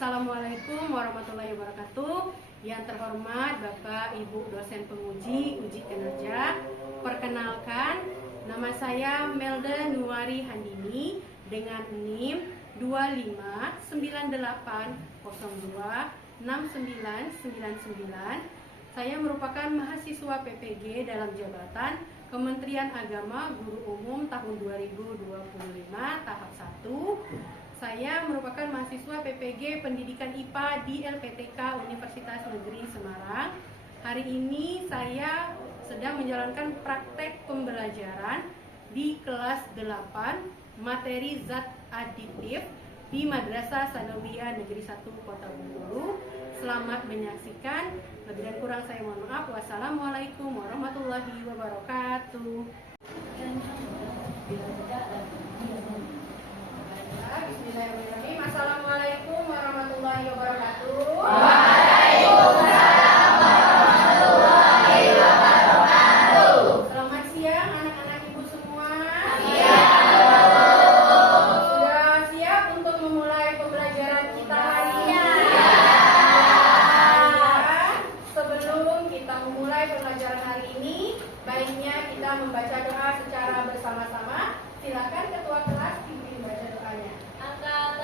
Assalamualaikum warahmatullahi wabarakatuh. Yang terhormat Bapak Ibu dosen penguji uji kinerja, perkenalkan nama saya Melda Nuari Handini dengan NIM 2598026999. Saya merupakan mahasiswa PPG dalam jabatan Kementerian Agama Guru Umum tahun 2025 tahap 1. Saya merupakan mahasiswa PPG Pendidikan IPA di LPTK Universitas Negeri Semarang. Hari ini saya sedang menjalankan praktek pembelajaran di kelas 8 materi zat aditif di Madrasah Sanawiyah Negeri 1 Kota Bengkulu. Selamat menyaksikan. Lebih dan kurang saya mohon maaf. Wassalamualaikum warahmatullahi wabarakatuh. Bismillahirrahmanirrahim. Assalamualaikum warahmatullahi wabarakatuh. Waalaikumsalam warahmatullahi wabarakatuh. Selamat siang anak-anak ibu semua. Siap. Sudah siap untuk memulai pembelajaran kita hari ini? Sebelum kita memulai pembelajaran hari ini, baiknya kita membaca doa secara bersama-sama. Silakan ketua kelas dipimpin baca doanya. Angkat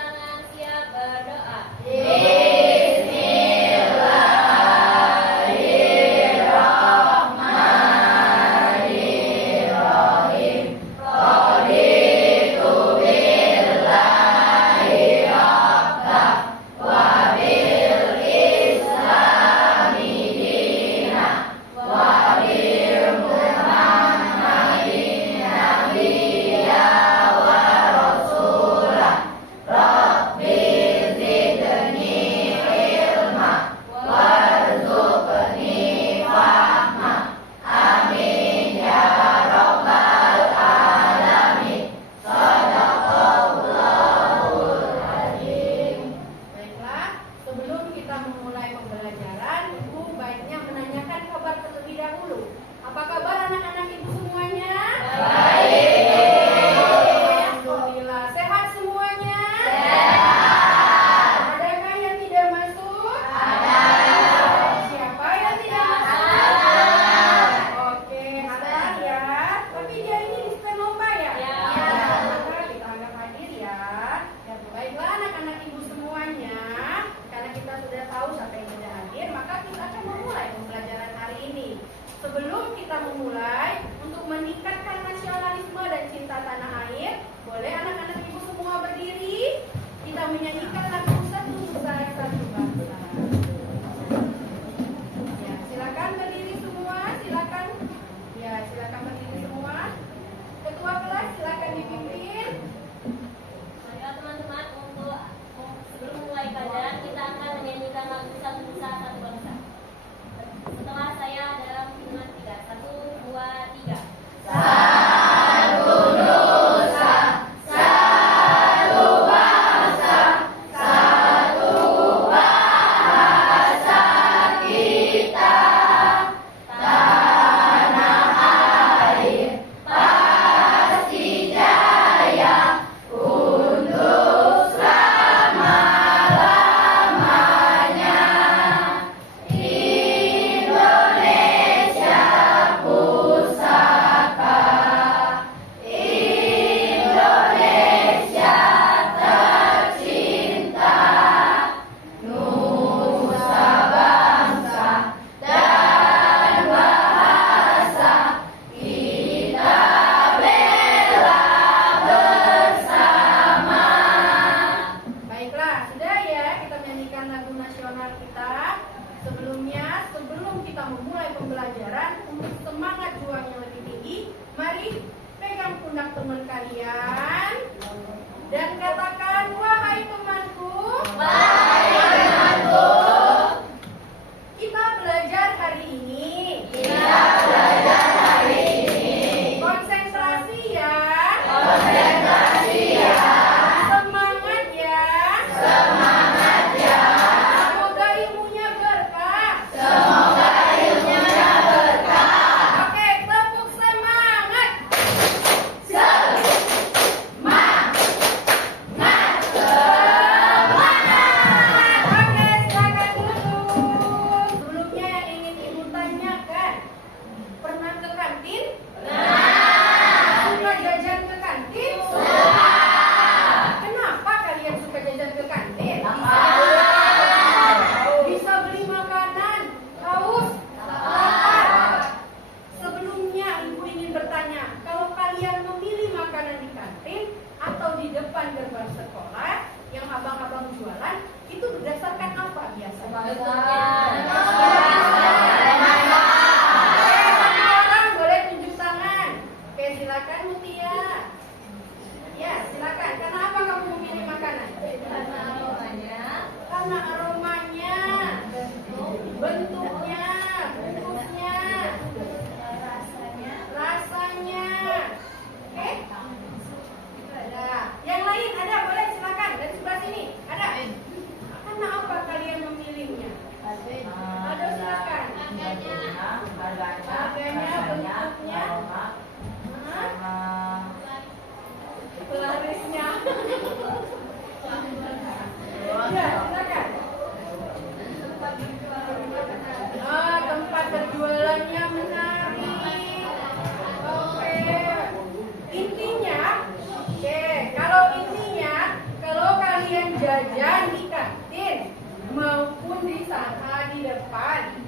jajan di kantin maupun di sana di depan,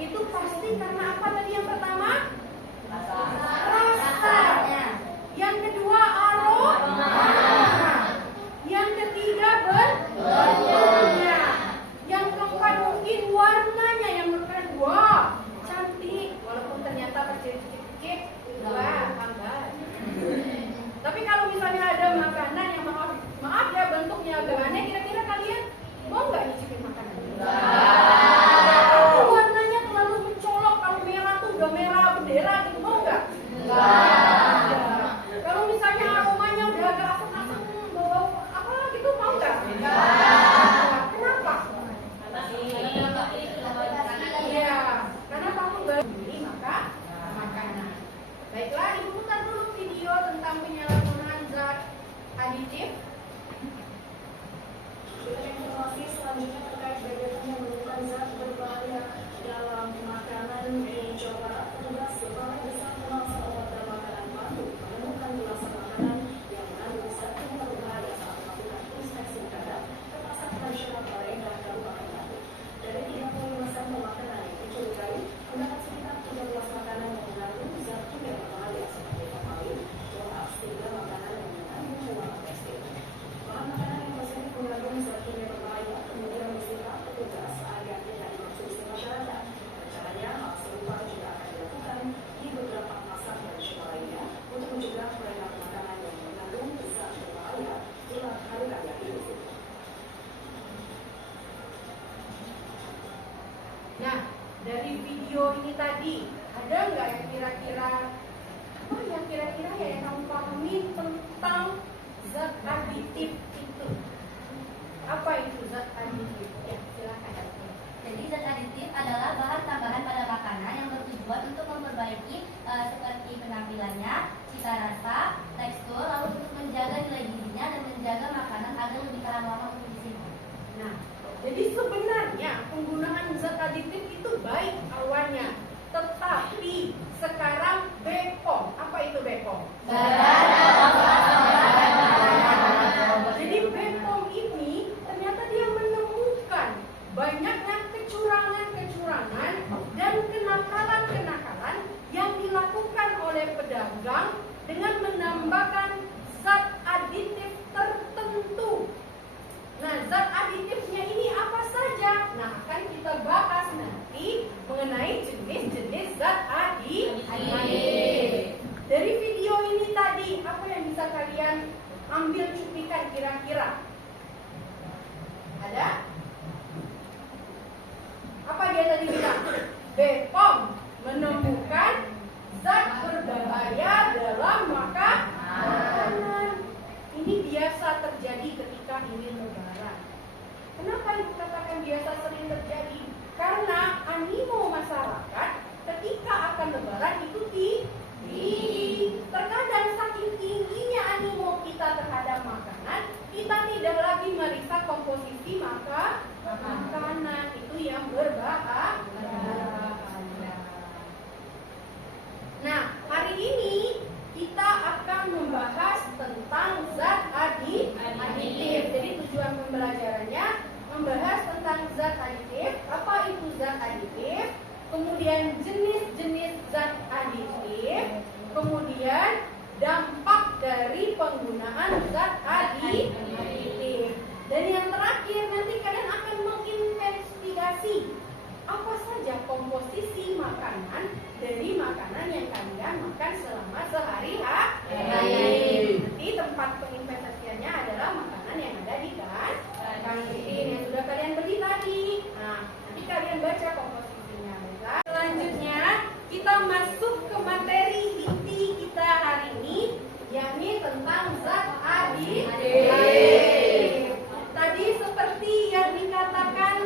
itu pasti karena apa tadi yang pertama? Rasa. Yang kedua aroma. Yang ketiga bentuknya. Yang keempat mungkin warnanya yang menurut wah cantik walaupun ternyata kecil-kecil. Wah hambar. Tapi kalau misalnya ada makanan yang maaf ya bentuknya agak aneh, kira-kira kalian mau nggak nyicipin makanan? Kalau warnanya terlalu mencolok, kalau merah tuh udah merah bendera gitu, mau nggak? Kalau misalnya aromanya udah agak asam-asam, bau apa gitu, mau nggak? Kenapa? Iya, karena kamu baru ini maka makanan. Baiklah, ibu putar dulu video tentang penyalahgunaan zat aditif. Informasi selanjutnya terkait bagaimana menemukan zat berbahaya dalam makanan di Jawa Barat. Petugas Balai Besar Pengawasan Obat dan Makanan Bandung menemukan belasan makanan yang mengandung zat kimia berbahaya saat melakukan inspeksi mendadak ke pasar tradisional Balenga, Kabupaten Bandung. Dari 35 sampel makanan yang dicurigai, terdapat sekitar 13 makanan yang mengandung zat kimia berbahaya seperti formalin, borax, hingga makanan yang mengandung pewarna tekstil. Bahan makanan yang positif mengandung zat kimia berbahaya kemudian disita petugas agar tidak dikonsumsi masyarakat. Rencananya hal serupa juga akan dilakukan di beberapa pasar tradisional lainnya untuk mencegah peredaran makanan yang mengandung zat berbahaya jelang Hari Raya Idul Fitri. Nah, dari video ini tadi ada nggak yang kira-kira apa yang kira-kira ya yang kamu pahami tentang zat aditif itu? Apa itu zat aditif? Ya, silakan. Jadi zat aditif adalah bahan tambahan pada makanan yang bertujuan untuk memperbaiki seperti penampilannya, cita rasa, tekstur, lalu untuk menjaga nilai gizinya dan menjaga makanan agar lebih tahan lama untuk disimpan. Nah, jadi sebenarnya penggunaan zat aditif itu baik awalnya, tetapi sekarang BPOM. Apa itu BPOM? Jadi BPOM ini ternyata dia menemukan banyaknya kecurangan-kecurangan dan kenakalan-kenakalan yang dilakukan oleh pedagang dengan menambahkan zat aditif tertentu. Nah, zat aditifnya ini apa saja? Nah, akan kita bahas nanti mengenai jenis-jenis zat aditif. Dari video ini tadi, apa yang bisa kalian ambil cuplikan kira-kira? Ada? Apa dia tadi bilang? BPOM menemukan zat berbahaya dalam makanan. Ini biasa terjadi ketika ingin lebaran. Kenapa ibu katakan biasa sering terjadi? Karena animo masyarakat ketika akan lebaran itu tinggi. Terkadang saking tingginya animo kita terhadap makanan, kita tidak lagi meriksa komposisi makanan itu yang berbahaya. Nah, hari ini kita akan membahas tentang zat aditif. Jadi tujuan pembelajarannya membahas tentang zat aditif, apa itu zat aditif, kemudian jenis-jenis zat aditif, kemudian dampak dari penggunaan zat aditif. Dan yang terakhir nanti kalian akan menginvestigasi apa saja komposisi makanan dari makanan yang kalian makan selama sehari-hari. Nanti tempat penginvestasiannya adalah makanan yang ada di kantin yang sudah kalian beli tadi. Nah, nanti kalian baca komposisinya. Selanjutnya kita masuk ke materi inti kita hari ini, yakni tentang zat aditif. Tadi seperti yang dikatakan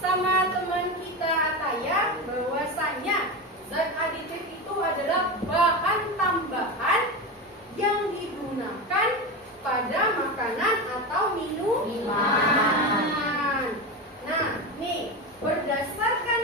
sama teman kita Ataya, bahwasanya zat aditif itu adalah bahan tambahan yang digunakan pada makanan atau minuman. Nah, nih berdasarkan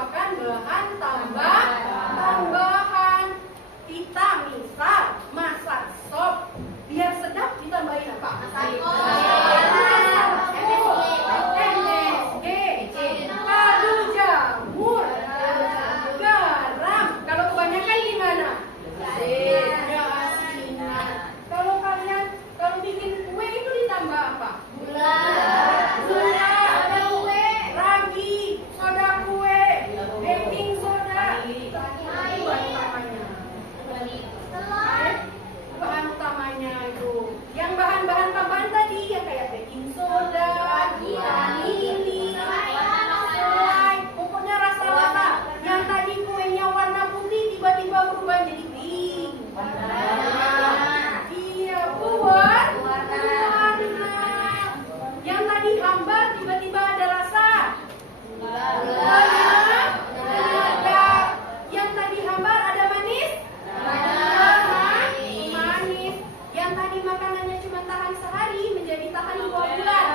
merupakan bahan tambahan. Kita misal masak sop, biar sedap ditambahin apa? MSG, kaldu jamur, garam. Kalau kebanyakan gimana? Asinan. Kalau kalian bikin kue itu ditambah apa? Gula, ragi, soda kue, baking soda. Itu bahan utamanya itu. Yang bahan-bahan tambahan tadi yang kayak baking soda, vanili, selai, pokoknya rasa-rasa. Yang tadi kuenya warna putih tiba-tiba berubah jadi pink. Iya, warna. Yang tadi hambar tiba-tiba ada rasa. Ada. Yang tadi hambar ada manis. Manis. Yang tadi makanannya cuma tahan sehari menjadi tahan 2 bulan.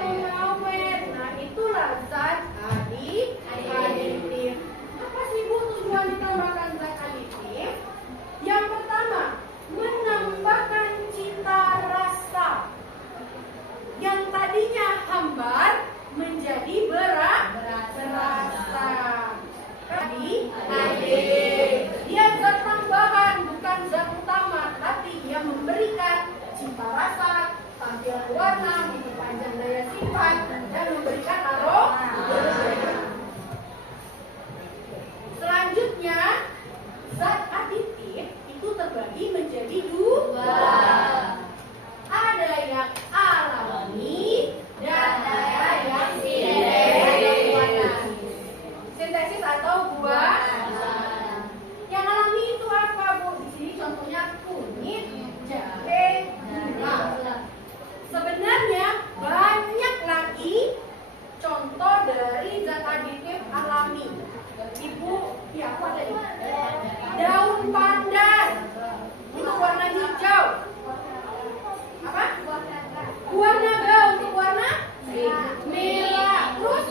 Pengawet. Nah, itulah zat aditif. Apa sih Bu tujuan ditambahkan zat aditif? Yang pertama, menambahkan cita rasa. Yang tadinya hambar menjadi berasa. Aditif. Dia zat tambahan, bukan zat utama, tapi dia memberikan cita rasa, tampilan warna, panjang daya simpan, dan memberikan aroma. Selanjutnya, zat aditif itu terbagi menjadi 2. Ada yang alami dan ada yang sintesis atau buatan. Yang alami itu apa Bu? Di sini contohnya kunyit, jahe, gula. Sebenarnya banyak lagi contoh dari zat aditif alami. Ibu, ya apa tadi? Daun pandan itu warna hijau. Apa? Buah naga untuk warna merah. Terus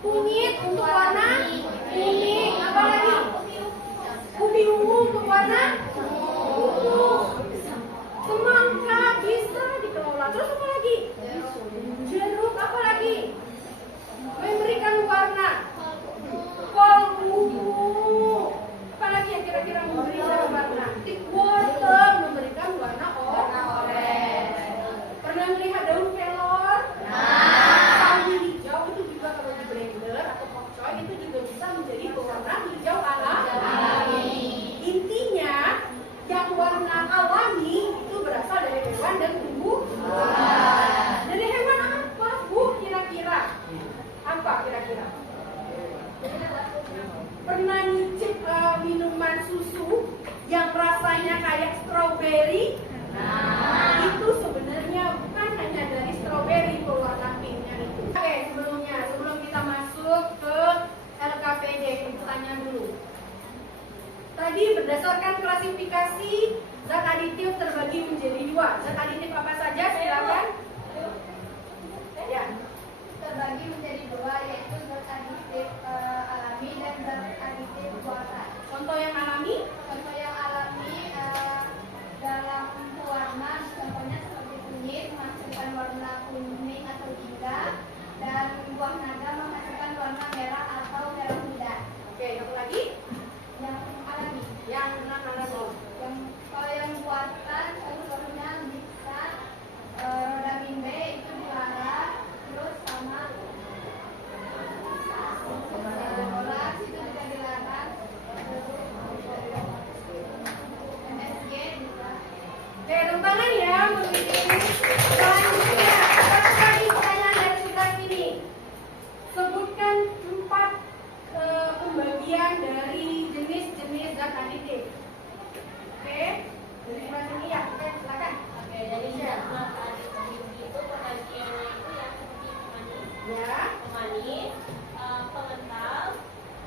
kunyit untuk warna kuning. Apa lagi? Ubi ungu untuk warna ungu. Semangka bisa dikelola. Terus apa lagi? Jeruk apa lagi? Memberikan warna. Kol ungu. Apa lagi yang kira-kira memberikan warna? Thick wortel memberikan warna oranye. Pernah melihat daun kelor? Sawi hijau itu juga kalau di blender atau pokcoy itu juga bisa menjadi berwarna hijau alami. Intinya yang warna alami itu berasal dari hewan dan tumbuhan. Dari hewan apa Bu kira-kira? Apa kira-kira? Pernah nyicip minuman susu yang rasanya kayak stroberi? Nah, itu sebenarnya bukan hanya dari stroberi berwarna pinknya itu. Oke, sebelum kita masuk ke LKPD, kita tanya dulu. Tadi berdasarkan klasifikasi zat aditif terbagi menjadi 2. Zat aditif apa saja? Silakan. Ya. Terbagi menjadi 2, yaitu zat aditif alami dan zat aditif buatan. Contoh yang alami? Contoh yang alami dalam warna, contohnya seperti kunyit menghasilkan warna kuning atau jingga, dan buah naga menghasilkan warna merah atau merah muda. Oke, yang lagi? Yang alami. Yang non-alami. Kalau yang buatan, contohnya bisa rodamin B itu dilarang, terus sama bolas itu juga dilarang, MSG bisa. Oke, tepuk tangan ya untuk ini. Selanjutnya, apa tadi pertanyaan dari sebelah sini? Sebutkan 4 pembagian dari jenis-jenis zat aditif. Oke, dari sebelah sini ya. Oke, silakan. Oke, jadi zat aditif itu pembagiannya itu yang seperti Ya. pemanis, pengental,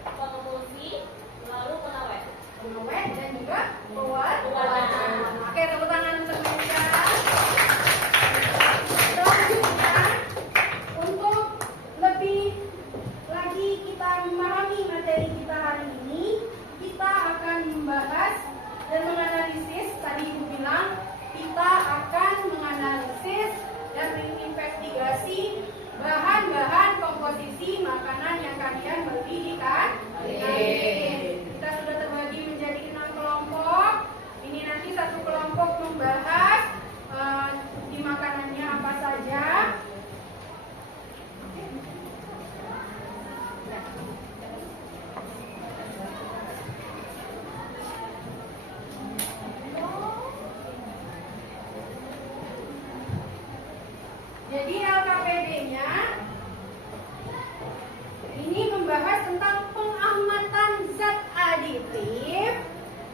pengemulsi, lalu pengawet. Pengawet dan juga pewarna. Pewarna. Oke, tepuk tangan untuk mereka. Selanjutnya, untuk lebih lagi rekomendasi bahan-bahan komposisi makanan yang kalian beli di kantin. Kita sudah terbagi menjadi 6 kelompok. Ini nanti satu kelompok membahas di makanannya apa saja. Jadi LKPD-nya ini membahas tentang pengamatan zat aditif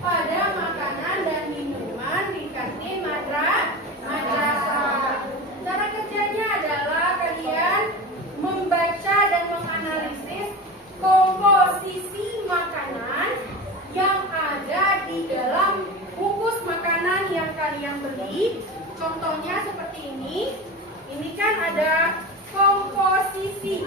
pada makanan dan minuman di kantin madrasah. Cara kerjanya adalah kalian membaca dan menganalisis komposisi makanan yang ada di dalam bungkus makanan yang kalian beli. Contohnya seperti ini. Ini kan ada komposisi.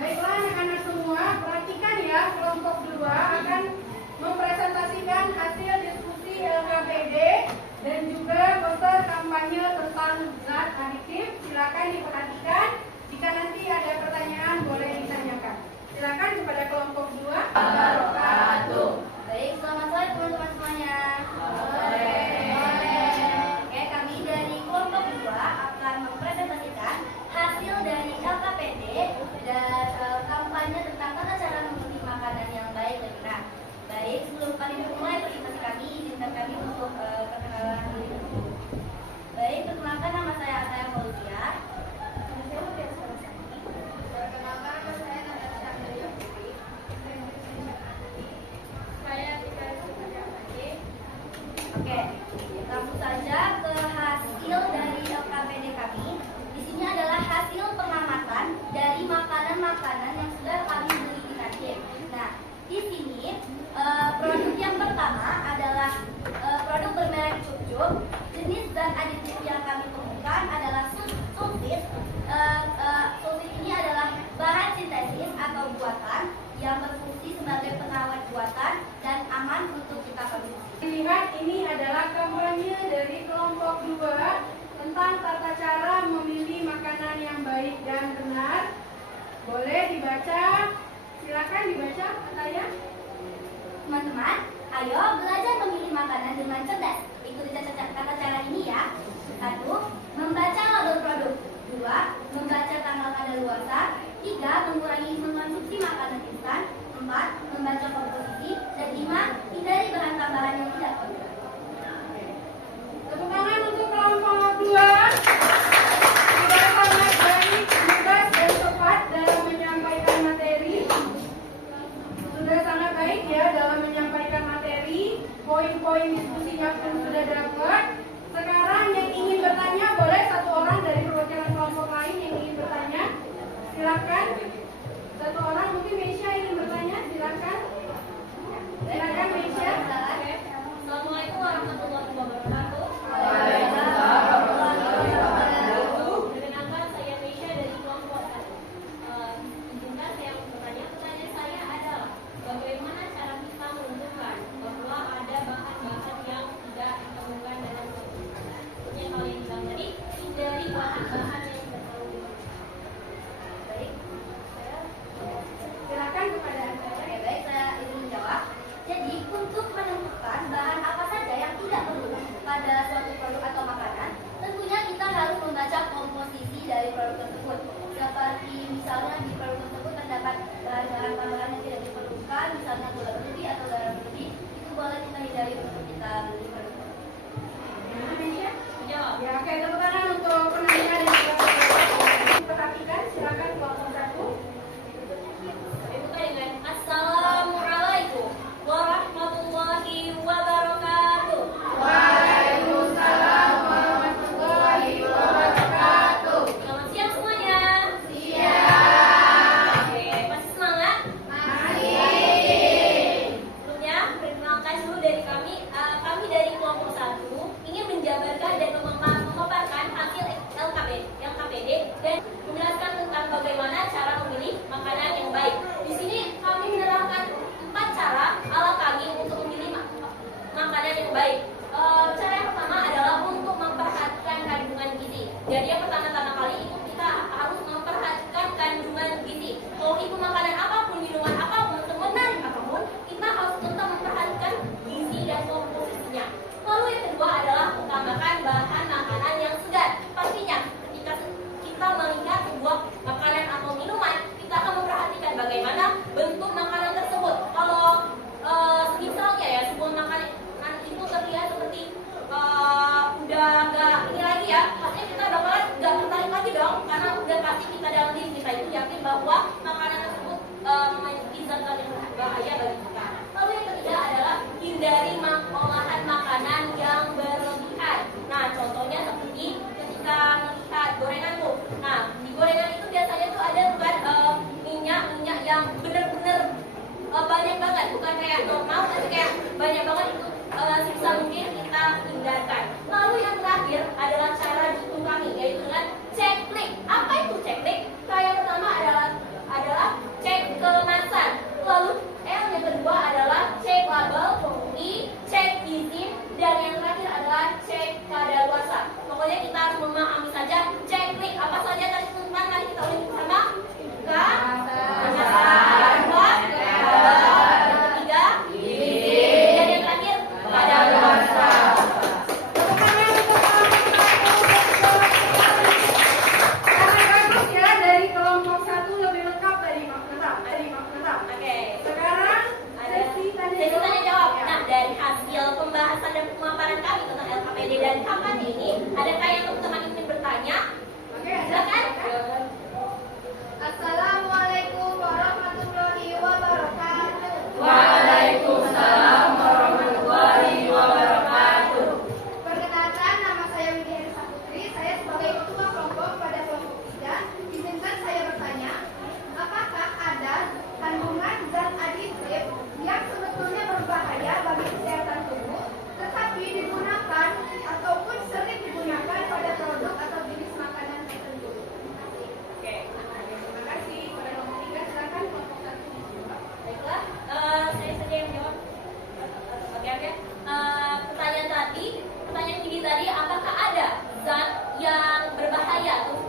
Baiklah anak-anak semua, perhatikan ya, kelompok 2 akan mempresentasikan hasil diskusi LKPD dan juga poster kampanye tentang zat aditif. Silakan diperhatikan. Jika nanti ada pertanyaan boleh ditanyakan. Silakan kepada kelompok 2. Baik, selamat sore teman-teman semuanya. Oke, kami dari kelompok 2 akan mempresentasikan hasil dari LKPD dan kampanye tentang tata cara memilih makanan yang baik dan benar. Baik, sebelum kami memulai presentasi kami, izinkan kami untuk perkenalan diri dulu. Baik, perkenalkan nama saya Ataya Fauzia. Perkenalkan nama saya Natasha Amelia Putri. Saya Tika Sukaryawati. Oke, langsung saja ke hasil dari LKPD kami. Di sini adalah hasil pengamatan dari makanan-makanan yang sudah kami beli di kantin. Nah, di sini produk yang pertama adalah produk bermerek Cup-Cup. Jenis zat aditif yang kami temukan adalah sulfit. Sulfit ini adalah bahan sintesis atau buatan yang berfungsi sebagai pengawet buatan dan aman untuk kita konsumsi. Lihat, ini adalah kampanye dari kelompok 2 tentang tata cara memilih makanan yang baik dan benar. Boleh dibaca. Silakan dibaca, Ataya. Teman-teman, ayo belajar memilih makanan dengan cerdas. Ikuti tata cara ini ya. 1. Membaca label produk. 2. Membaca tanggal kadaluarsa. 3. Mengurangi mengkonsumsi makanan instan. 4. Membaca komposisi. Dan 5. Hindari bahan tambahan yang tidak perlu. Tepuk tangan untuk kelompok 2. Sudah sangat baik, cerdas dan cepat dalam menyampaikan materi. Sudah sangat baik ya dalam menyampaikan materi. Poin-poin diskusinya pun sudah dapat. Sekarang yang ingin bertanya boleh satu orang dari perwakilan kelompok lain yang ingin bertanya. Silakan. Satu orang, mungkin Meisha ingin bertanya. Silakan. Silakan Meisha. Assalamualaikum warahmatullahi wabarakatuh. Perkenalkan, saya Meisha dari kelompok 1. Izinkan saya bertanya. Pertanyaan saya adalah bagaimana cara kita menentukan bahwa ada bahan-bahan yang tidak ditemukan dalam suatu makanan. Seperti yang kalian bilang tadi, hindari bahan-bahan yang tidak terlalu Baik. Silakan kepada Anda. Oke, baik, saya izin menjawab. Jadi, untuk menentukan bahan apa saja yang tidak perlu pada suatu produk atau makanan, tentunya kita harus membaca komposisi dari produk tersebut. Seperti misalnya di produk tersebut terdapat bahan-bahan tambahan yang tidak diperlukan, misalnya gula berlebih atau garam berlebih, itu boleh kita hindari untuk kita beli produk tersebut. Gimana Meisha? menjawab. Ya, oke, tepuk tangan untuk penanya dan juga perhatikan. Silakan kelompok 1. Saya buka dengan Assalamualaikum warahmatullahi baik. Cara yang pertama adalah untuk memperhatikan kandungan gizi. Jadi yang pertama-tama kali itu kita harus memperhatikan kandungan gizi. Mau itu makanan apapun, minuman apapun, menarik apapun, kita harus tetap memperhatikan gizi dan komposisinya. Lalu yang kedua adalah utamakan bahan makanan yang segar. Pastinya ketika kita melihat sebuah makanan atau minuman, kita akan memperhatikan bagaimana bentuk makanan tersebut. Kalau misalnya ya sebuah makanan itu terlihat seperti udah nggak ini lagi ya, pastinya kita bakalan nggak tertarik lagi dong, karena udah pasti kita dalam diri kita itu yakin bahwa makanan tersebut memiliki zat-zat yang berbahaya bagi kita. Lalu yang ketiga adalah hindari olahan makanan yang berlebihan. Nah, contohnya seperti ketika melihat gorengan tuh. Nah, di gorengan itu biasanya tuh ada bukan minyak yang bener-bener banyak banget, bukan kayak normal, tapi kayak banyak banget itu sebisa mungkin kita hindarkan. Lalu yang terakhir adalah cara dikurangi, yaitu dengan checklist. Apa itu checklist? Yang pertama adalah cek kemasan. Lalu yang kedua adalah cek label, penghuni, cek izin, dan yang terakhir adalah cek kadaluarsa. Pokoknya kita harus memahami saja checklist apa saja tadi teman-teman. Mari kita ulangi bersama. Pembahasan dan pemaparan kami tentang LKPD dan kampanye ini, adakah yang teman-teman ingin bertanya? Silakan. Assalamualaikum warahmatullahi wabarakatuh. Waalaikumsalam warahmatullahi wabarakatuh. Perkenalkan, nama saya Widya Elsa Putri. Saya sebagai ketua kelompok pada kelompok 3. Izinkan saya bertanya, apakah ada kandungan zat aditif yang sebetulnya berbahaya bagi kesehatan tubuh, tetapi digunakan ataupun sering digunakan pada produk atau jenis makanan tertentu? Oke. Terima kasih. Pada kelompok 3, silakan kelompok 1 dijawab. Baiklah, saya saja yang jawab. Oke. Pertanyaan ini tadi, apakah ada zat yang berbahaya terus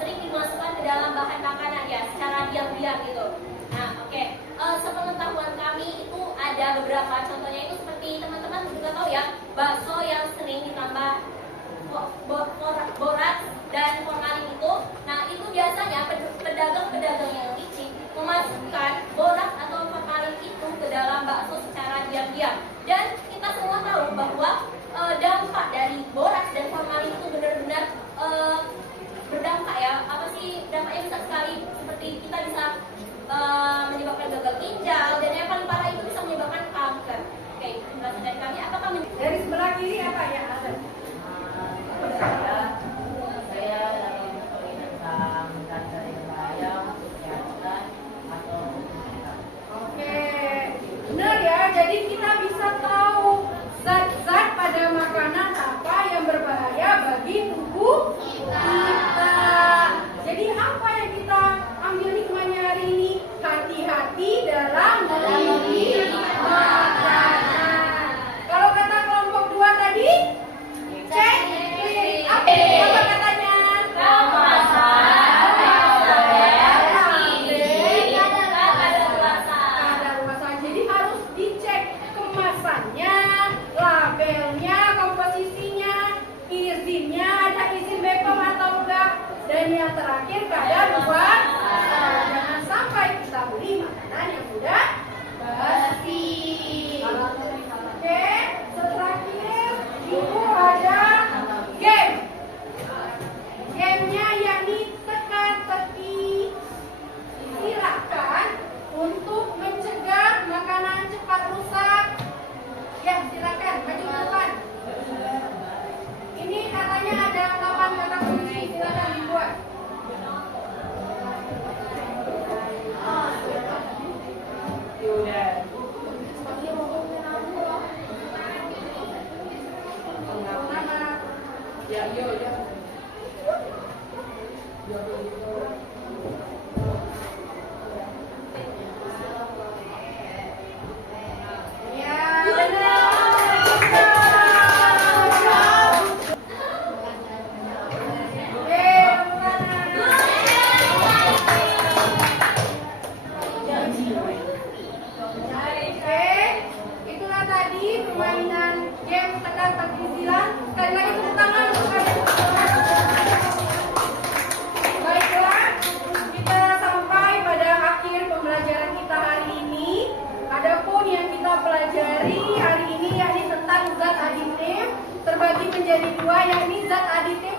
sering dimasukkan ke dalam bahan makanan ya, secara diam-diam gitu. Nah, oke. Sepengetahuan kami itu ada beberapa, contohnya itu seperti teman-teman juga tahu ya, bakso yang sering ditambah boraks dan formalin itu. Nah, itu biasanya pedagang-pedagang yang licik memasukkan boraks atau formalin itu ke dalam bakso secara diam-diam. Dan kita semua tahu bahwa dampak dari boraks dan formalin itu benar-benar berdampak ya. Apa sih dampaknya? Bisa sekali, seperti kita bisa menyebabkan gagal ginjal, dan yang paling parah itu bisa menyebabkan kanker. Oke, penjelasan dari kami. Apakah Dari sebelah kiri apa ya? Saya lagi mengetahui tentang zat yang berbahaya untuk kesehatan atau kesehatan. Oke, benar ya. Jadi kita bisa tahu zat-zat pada makanan apa yang berbahaya bagi tubuh kita. Jadi apa yang kita ambil hikmahnya hari ini? Hati-hati dalam memilih makanan. Kalau kata kelompok 2 tadi, cek apa katanya? Kadaluarsa. Jadi harus dicek kemasannya, labelnya, komposisinya, izinnya, ada izin BPOM atau enggak, dan yang terakhir kadaluarsa. Jangan sampai kita beli makanan yang sudah basi. Oke, terakhir ibu ada game. Gamenya yakni teka-teki. Silakan untuk mencegah makanan cepat rusak. Ya, silakan maju ke depan. Ini katanya ada 8 kata kunci, silakan dibuat. Ya, benar. permainan game teka-teki silang. Sekali lagi tepuk tangan untuk kalian. Baiklah, kita sampai pada akhir pembelajaran kita hari ini. Adapun yang kita pelajari hari ini yakni tentang zat aditif terbagi menjadi dua, yakni zat aditif